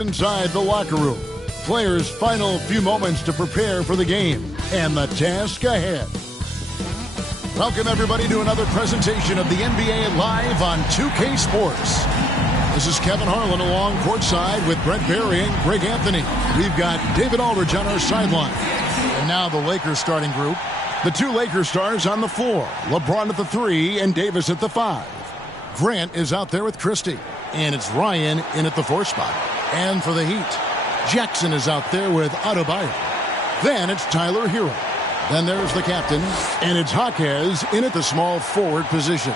Inside the locker room, players' final few moments to prepare for the game and the task ahead. Welcome, everybody, to another presentation of the NBA Live on 2K Sports. This is Kevin Harlan along courtside with Brent Barry and Greg Anthony. We've got David Aldridge on our sideline. And now the Lakers starting group. The two Lakers stars on the floor. LeBron at the 3 and Davis at the 5. Grant is out there with Christie. And it's Ryan in at the 4 spot. And for the Heat, Jackson is out there with Adebayo. Then it's Tyler Hero. Then there's the captain, and it's Jaquez in at the small forward position.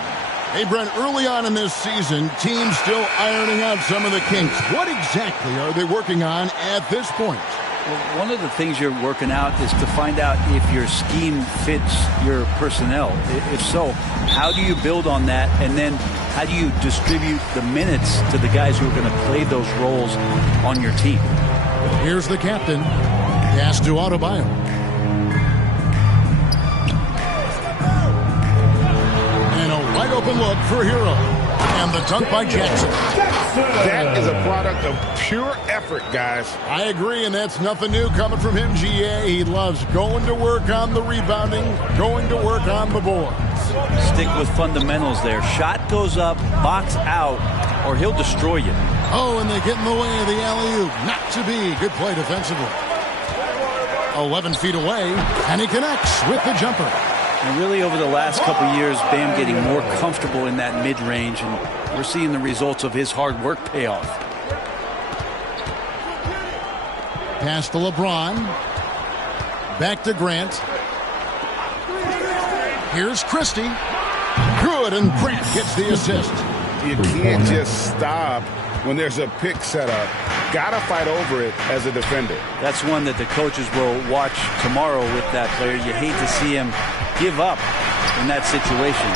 Hey, Brent, early on in this season, teams still ironing out some of the kinks. What exactly are they working on at this point? Well, one of the things you're working out is to find out if your scheme fits your personnel. If so, how do you build on that? And then how do you distribute the minutes to the guys who are going to play those roles on your team? Here's the captain. Pass to Adebayo. And a wide open look for Hero. And the dunk by Jackson. That is a product of pure effort, guys. I agree, and that's nothing new coming from him, GA. He loves going to work on the rebounding, going to work on the board. Stick with fundamentals there. Shot goes up, box out, or he'll destroy you. Oh, and they get in the way of the alley-oop. Not to be. Good play defensively. 11 feet away, and he connects with the jumper. And really over the last couple years, Bam getting more comfortable in that mid-range, and we're seeing the results of his hard work pay off. Pass to LeBron. Back to Grant. Here's Christie. Good, and Grant gets the assist. You can't just stop when there's a pick set up. Gotta fight over it as a defender. That's one that the coaches will watch tomorrow with that player. You hate to see him give up in that situation.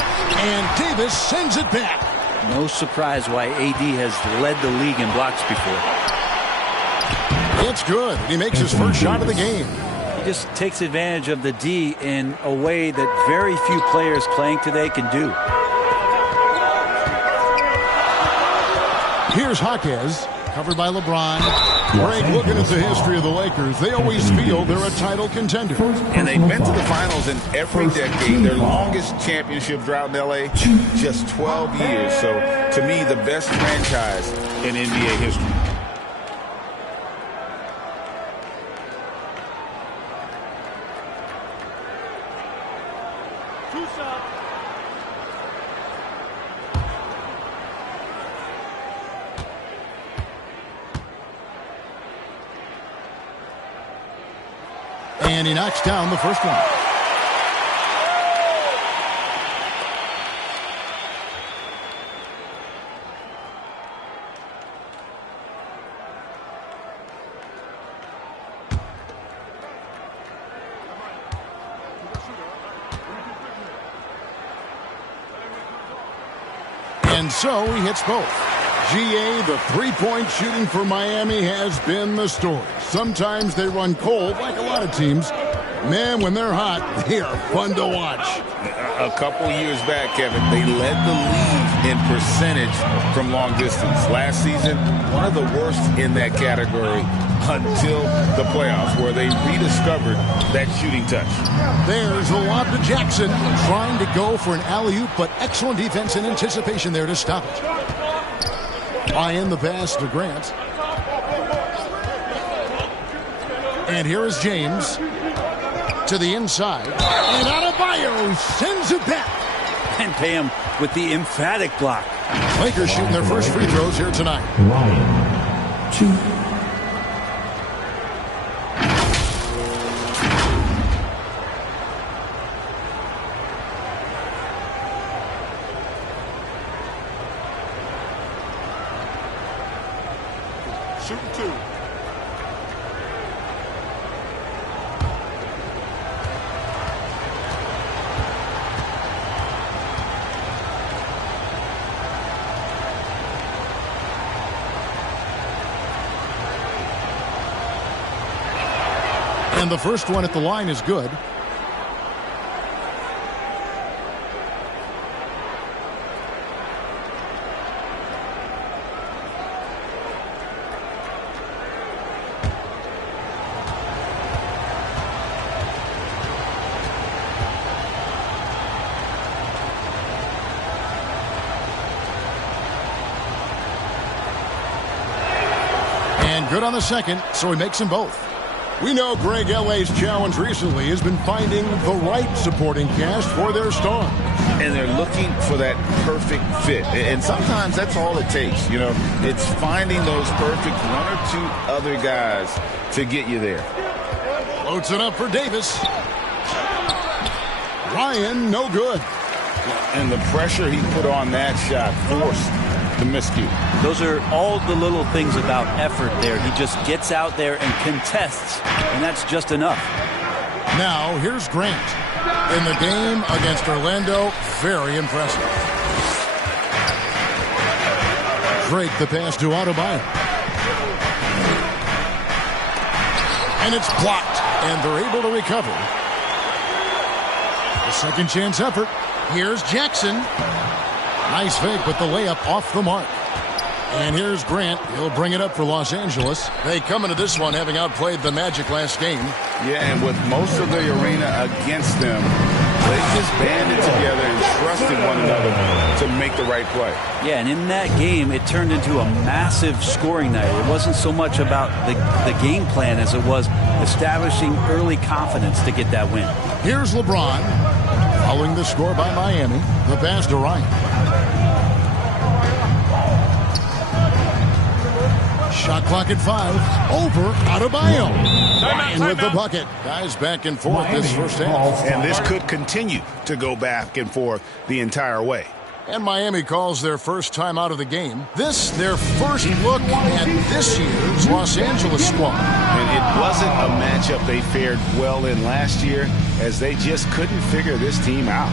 And Davis sends it back. No surprise why AD has led the league in blocks before. It's good. He makes his first shot of the game. He just takes advantage of the D in a way that very few players playing today can do. Here's Jaquez, covered by LeBron. Greg, looking at the history of the Lakers, they always feel they're a title contender. And they've been to the finals in every decade. Their longest championship drought in L.A., just 12 years. So, to me, the best franchise in NBA history. And he knocks down the first one. And so he hits both. GA, the three-point shooting for Miami has been the story. Sometimes they run cold, like a lot of teams. Man, when they're hot, they are fun to watch. A couple years back, Kevin, they led the league in percentage from long distance. Last season, one of the worst in that category until the playoffs, where they rediscovered that shooting touch. There's a lob to Jackson, trying to go for an alley-oop, but excellent defense and anticipation there to stop it. In the pass to Grant. And here is James to the inside. And Adebayo sends it back. And pay him with the emphatic block. Lakers shooting their first free throws here tonight. Ryan, 2. Shooting 2. And the first one at the line is good. good on the second, so he makes them both. We know Greg L.A.'s challenge recently has been finding the right supporting cast for their stars. And they're looking for that perfect fit. And sometimes that's all it takes. You know, it's finding those perfect one or two other guys to get you there. Floats it up for Davis. Ryan, no good. And the pressure he put on that shot forced the miscue. Those are all the little things about effort there. He just gets out there and contests, and that's just enough. Now, here's Grant. In the game against Orlando, very impressive. Drake the pass to Adebayo. And it's blocked, and they're able to recover. The second chance effort. Here's Jackson. Nice fake, but the layup off the mark. And here's Grant. He'll bring it up for Los Angeles. They come into this one having outplayed the Magic last game. Yeah, and with most of the arena against them, they just banded together and trusted one another to make the right play. Yeah, and in that game, it turned into a massive scoring night. It wasn't so much about the game plan as it was establishing early confidence to get that win. Here's LeBron. Following the score by Miami. The pass to Ryan. Shot clock at 5. Over Adebayo. Ryan with the bucket. Guys back and forth this first half. And this could continue to go back and forth the entire way. And Miami calls their first time out of the game. This, their first look at this year's Los Angeles squad. And it wasn't a matchup they fared well in last year, as they just couldn't figure this team out.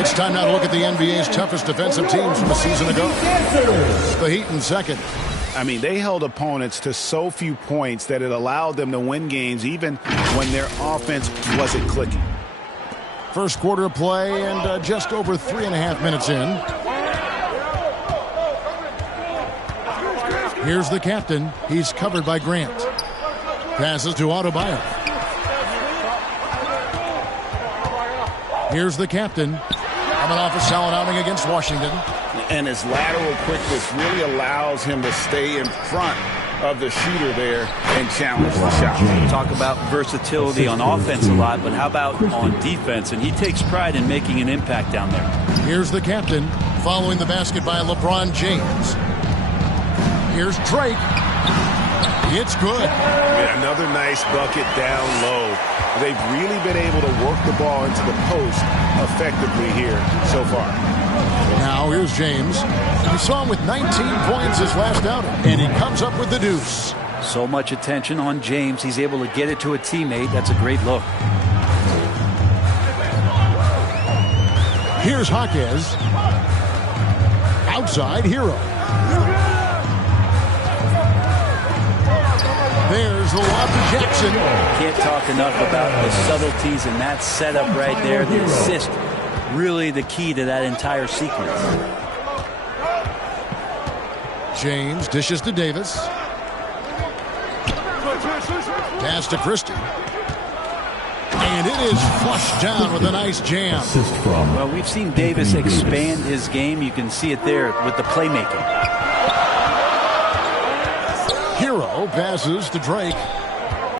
It's time now to look at the NBA's toughest defensive teams from a season ago. The Heat in second. I mean, they held opponents to so few points that it allowed them to win games even when their offense wasn't clicking. First quarter of play and just over 3.5 minutes in. Here's the captain. He's covered by Grant. Passes to Adebayo. Here's the captain. Coming off a solid outing against Washington. And his lateral quickness really allows him to stay in front of the shooter there and challenge the shot. Talk about versatility on offense a lot, but how about on defense? And he takes pride in making an impact down there. Here's the captain following the basket by LeBron James. Here's Drake. It's good. Yeah, another nice bucket down low. They've really been able to work the ball into the post effectively here so far. Now here's James. We saw him with 19 points his last outing, and he comes up with the deuce. So much attention on James. He's able to get it to a teammate. That's a great look. Here's Jaquez. Outside Hero. There's the lob to Jackson. Can't talk enough about the subtleties in that setup right there. The assist, really the key to that entire sequence. James dishes to Davis. Pass to Christie. And it is flushed down with a nice jam. Well, we've seen Davis expand his game. You can see it there with the playmaking. Hero passes to Drake.